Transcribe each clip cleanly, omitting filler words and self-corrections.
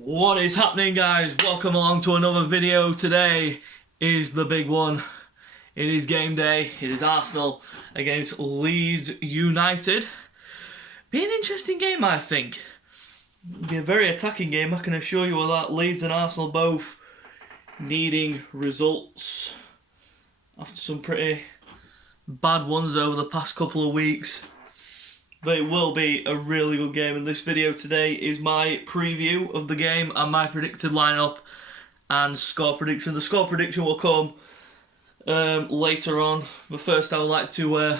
What is happening, guys? Welcome along to another video. Today is the big one. It is game day. It is Arsenal against Leeds United. Be an interesting game, I think. Be a very attacking game, I can assure you of that. Leeds and Arsenal both needing results after some pretty bad ones over the past couple of weeks. But it will be a really good game, and this video today is my preview of the game and my predicted lineup and score prediction. The score prediction will come later on, but first I would like to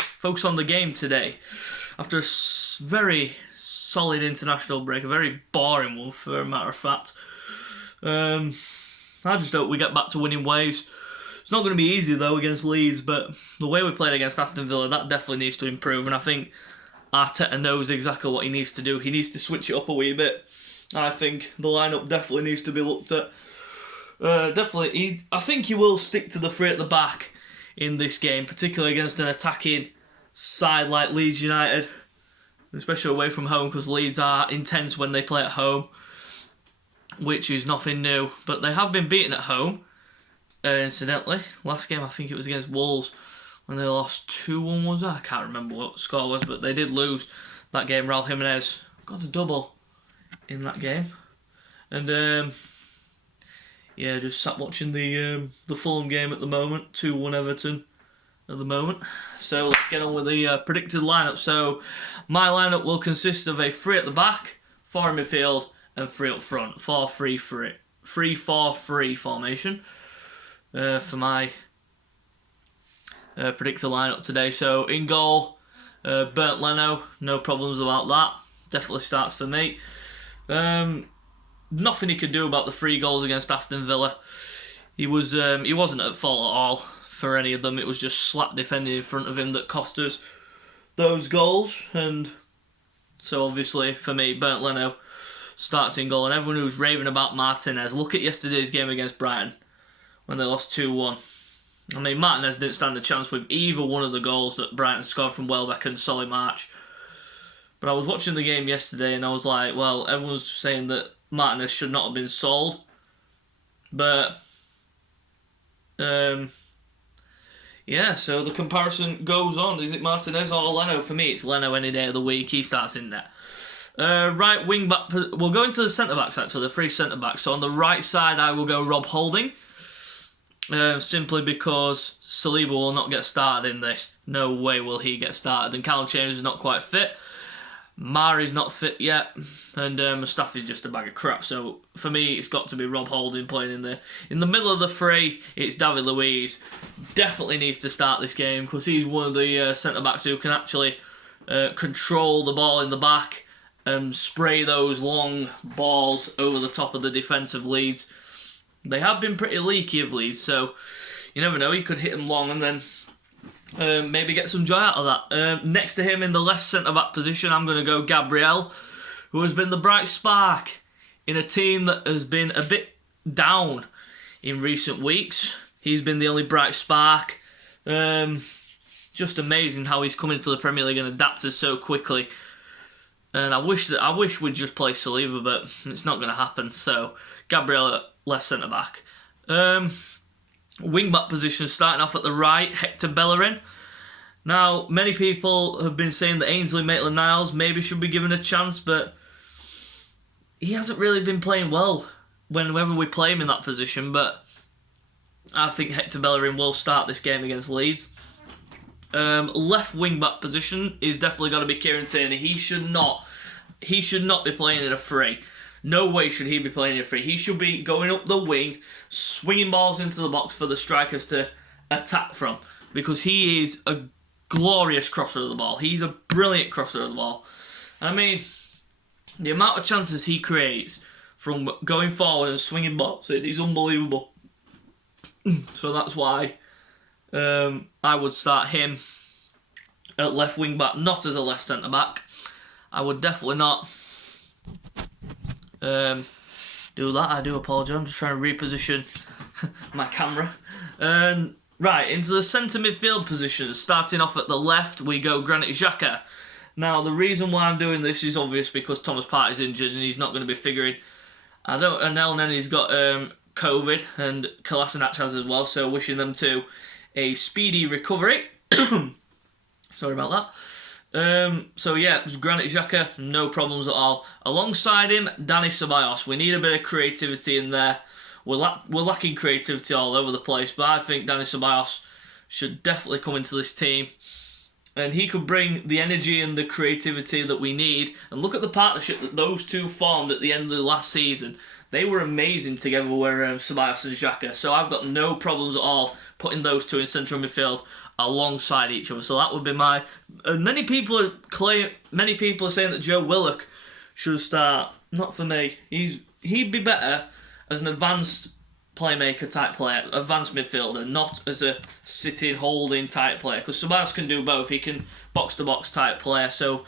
focus on the game today. After a very solid international break, a very boring one for a matter of fact, I just hope we get back to winning ways. It's not going to be easy though against Leeds, but the way we played against Aston Villa, that definitely needs to improve, and I think Arteta knows exactly what he needs to do. He needs to switch it up a wee bit. I think the lineup definitely needs to be looked at. I think he will stick to the three at the back in this game, particularly against an attacking side like Leeds United, especially away from home, because Leeds are intense when they play at home, which is nothing new, but they have been beaten at home. Incidentally, last game I think it was against Wolves when they lost 2-1, was it? I can't remember what the score was, but they did lose that game. Raul Jimenez got a double in that game. And yeah, just sat watching the Fulham game at the moment, 2-1 Everton at the moment. So let's get on with the predicted lineup. So my lineup will consist of a 3 at the back, 4 in midfield, and 3 up front. 4-3-3. 3-4-3 formation. For my predicted lineup today. So in goal, Bernd Leno, no problems about that. Definitely starts for me. Nothing he could do about the 3 goals against Aston Villa. He wasn't at fault at all for any of them. It was just slap defending in front of him that cost us those goals. And so obviously for me, Bernd Leno starts in goal. And everyone who's raving about Martinez, look at yesterday's game against Brighton when they lost 2-1. I mean, Martinez didn't stand a chance with either one of the goals that Brighton scored from Welbeck and Solly March. But I was watching the game yesterday and I was like, well, everyone's saying that Martinez should not have been sold. But, yeah, so the comparison goes on. Is it Martinez or Leno? For me, it's Leno any day of the week. He starts in there. Right wing back, we'll go into the centre-backs actually, the 3 centre-backs. So on the right side, I will go Rob Holding. Simply because Saliba will not get started in this. No way will he get started. And Callum Chambers is not quite fit. Mari's not fit yet. And Mustafi's just a bag of crap. So for me, it's got to be Rob Holding playing in there. In the middle of the 3, it's David Luiz. Definitely needs to start this game because he's one of the centre-backs who can actually control the ball in the back and spray those long balls over the top of the defence of Leeds. They have been pretty leaky of Leeds, so you never know, you could hit them long and then maybe get some joy out of that. Next to him in the left centre-back position, I'm going to go Gabriel, who has been the bright spark in a team that has been a bit down in recent weeks. He's been the only bright spark. Just amazing how he's come into the Premier League and adapted so quickly. And I wish we'd just play Saliba, but it's not going to happen. So Gabriel at left centre back. Wing back position starting off at the right, Hector Bellerin. Now, many people have been saying that Ainsley Maitland-Niles maybe should be given a chance, but he hasn't really been playing well whenever we play him in that position. But I think Hector Bellerin will start this game against Leeds. Left wing back position is definitely got to be Kieran Tierney. He should not be playing in a 3. No way should he be playing in a 3. He should be going up the wing, swinging balls into the box for the strikers to attack from, because he is a glorious crosser of the ball. He's a brilliant crosser of the ball. I mean, the amount of chances he creates from going forward and swinging balls, it is unbelievable. So that's why I would start him at left wing back, not as a left centre back. I would definitely not do that. I do apologise. I'm just trying to reposition my camera. Right, into the centre midfield position. Starting off at the left, we go Granit Xhaka. Now, the reason why I'm doing this is obvious because Thomas Partey's injured and he's not going to be figuring. And then he's got COVID and Kolasinac has as well, so wishing them two a speedy recovery. Sorry about that. So yeah, it was Granit Xhaka, no problems at all. Alongside him, Dani Ceballos. We need a bit of creativity in there. We're lacking creativity all over the place, but I think Dani Ceballos should definitely come into this team. And he could bring the energy and the creativity that we need. And look at the partnership that those two formed at the end of the last season. They were amazing together with Ceballos and Xhaka. So I've got no problems at all putting those two in central midfield alongside each other. So that would be my... Many people are saying that Joe Willock should start. Not for me. He'd be better as an advanced playmaker type player, advanced midfielder, not as a sitting, holding type player. Because Ceballos can do both. He can box-to-box type player. So,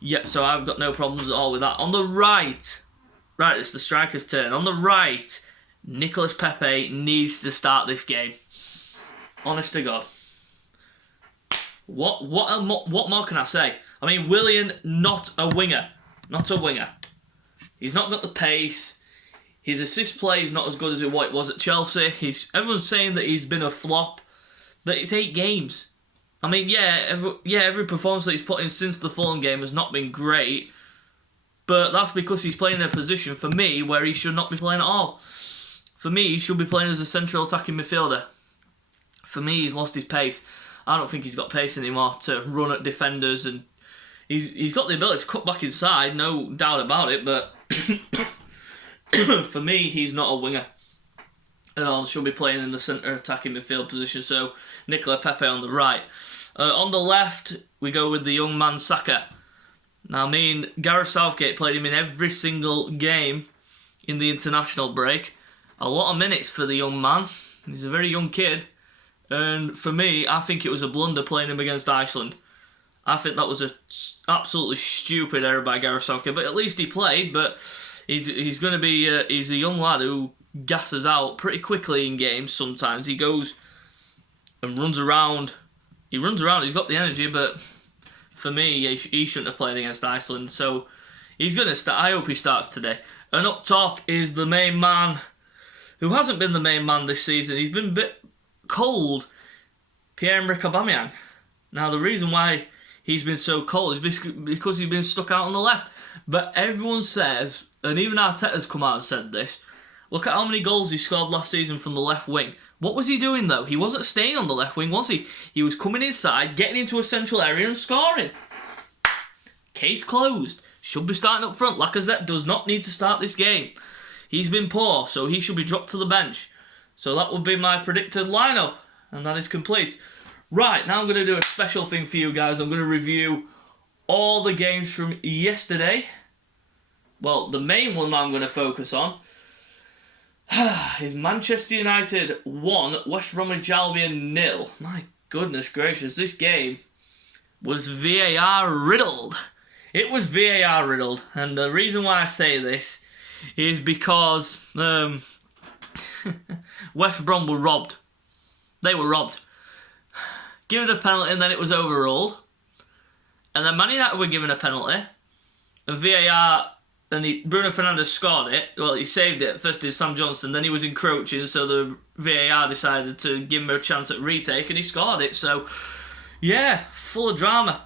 yeah, so I've got no problems at all with that. On the right, it's the striker's turn. On the right, Nicolas Pepe needs to start this game. Honest to God. What more can I say? I mean, Willian, not a winger. Not a winger. He's not got the pace. His assist play is not as good as it was at Chelsea. Everyone's saying that he's been a flop, but it's 8 games. I mean, every performance that he's put in since the Fulham game has not been great, but that's because he's playing in a position, for me, where he should not be playing at all. For me, he should be playing as a central attacking midfielder. For me, he's lost his pace. I don't think he's got pace anymore to run at defenders, and he's got the ability to cut back inside, no doubt about it, but... For me, he's not a winger at all. Should be playing in the centre attacking midfield position. So, Nicola Pepe on the right. On the left, we go with the young man Saka. Now, Gareth Southgate played him in every single game in the international break. A lot of minutes for the young man. He's a very young kid. And for me, I think it was a blunder playing him against Iceland. I think that was an absolutely stupid error by Gareth Southgate. But at least he played, but... He's going to be... he's a young lad who gasses out pretty quickly in games sometimes. He goes and runs around. He's got the energy, but for me, he shouldn't have played against Iceland. So he's going to start. I hope he starts today. And up top is the main man, who hasn't been the main man this season. He's been a bit cold. Pierre-Emerick Aubameyang. Now, the reason why he's been so cold is because he's been stuck out on the left. But everyone says... And even Arteta's come out and said this. Look at how many goals he scored last season from the left wing. What was he doing, though? He wasn't staying on the left wing, was he? He was coming inside, getting into a central area and scoring. Case closed. Should be starting up front. Lacazette does not need to start this game. He's been poor, so he should be dropped to the bench. So that would be my predicted lineup. And that is complete. Right, now I'm going to do a special thing for you guys. I'm going to review all the games from yesterday. Well, the main one that I'm going to focus on is Manchester United 1, West Bromwich Albion 0. My goodness gracious, this game was VAR riddled. It was VAR riddled, and the reason why I say this is because West Brom were robbed. They were robbed. Given a penalty, and then it was overruled. And then Man United were given a penalty, and VAR... And Bruno Fernandes scored it. Well, he saved it. First did Sam Johnson. Then he was encroaching, so the VAR decided to give him a chance at retake, and he scored it. So, yeah, full of drama.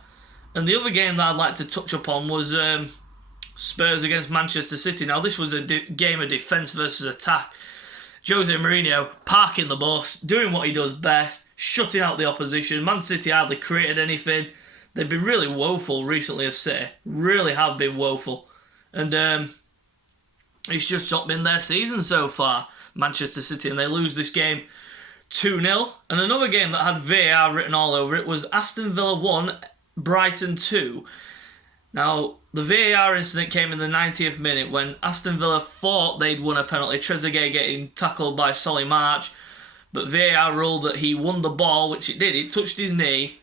And the other game that I'd like to touch upon was Spurs against Manchester City. Now, this was a game of defence versus attack. Jose Mourinho parking the bus, doing what he does best, shutting out the opposition. Man City hardly created anything. They've been really woeful recently as City. Really have been woeful. And it's just not been their season so far, Manchester City, and they lose this game 2-0. And another game that had VAR written all over it was Aston Villa 1, Brighton 2. Now, the VAR incident came in the 90th minute when Aston Villa thought they'd won a penalty, Trezeguet getting tackled by Solly March, but VAR ruled that he won the ball, which it did. It touched his knee.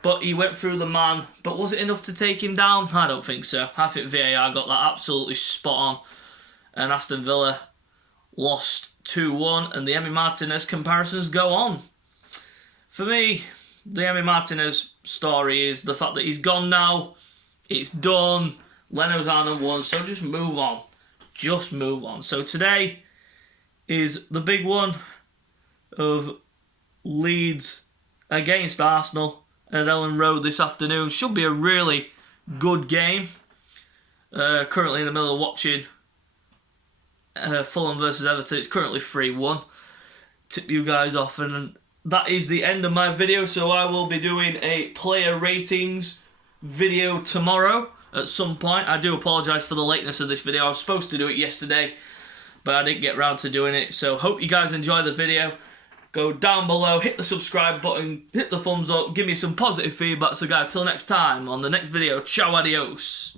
But he went through the man. But was it enough to take him down? I don't think so. I think VAR got that absolutely spot on. And Aston Villa lost 2-1. And the Emi Martinez comparisons go on. For me, the Emi Martinez story is the fact that he's gone now. It's done. Leno's Arsenal won, so just move on. Just move on. So today is the big one of Leeds against Arsenal at Ellen Road this afternoon. Should be a really good game. Currently in the middle of watching Fulham versus Everton. It's currently 3-1. Tip you guys off, and that is the end of my video. So I will be doing a player ratings video tomorrow at some point. I do apologise for the lateness of this video. I was supposed to do it yesterday, but I didn't get around to doing it. So hope you guys enjoy the video. Go down below, hit the subscribe button, hit the thumbs up, give me some positive feedback. So guys, till next time on the next video, ciao, adios.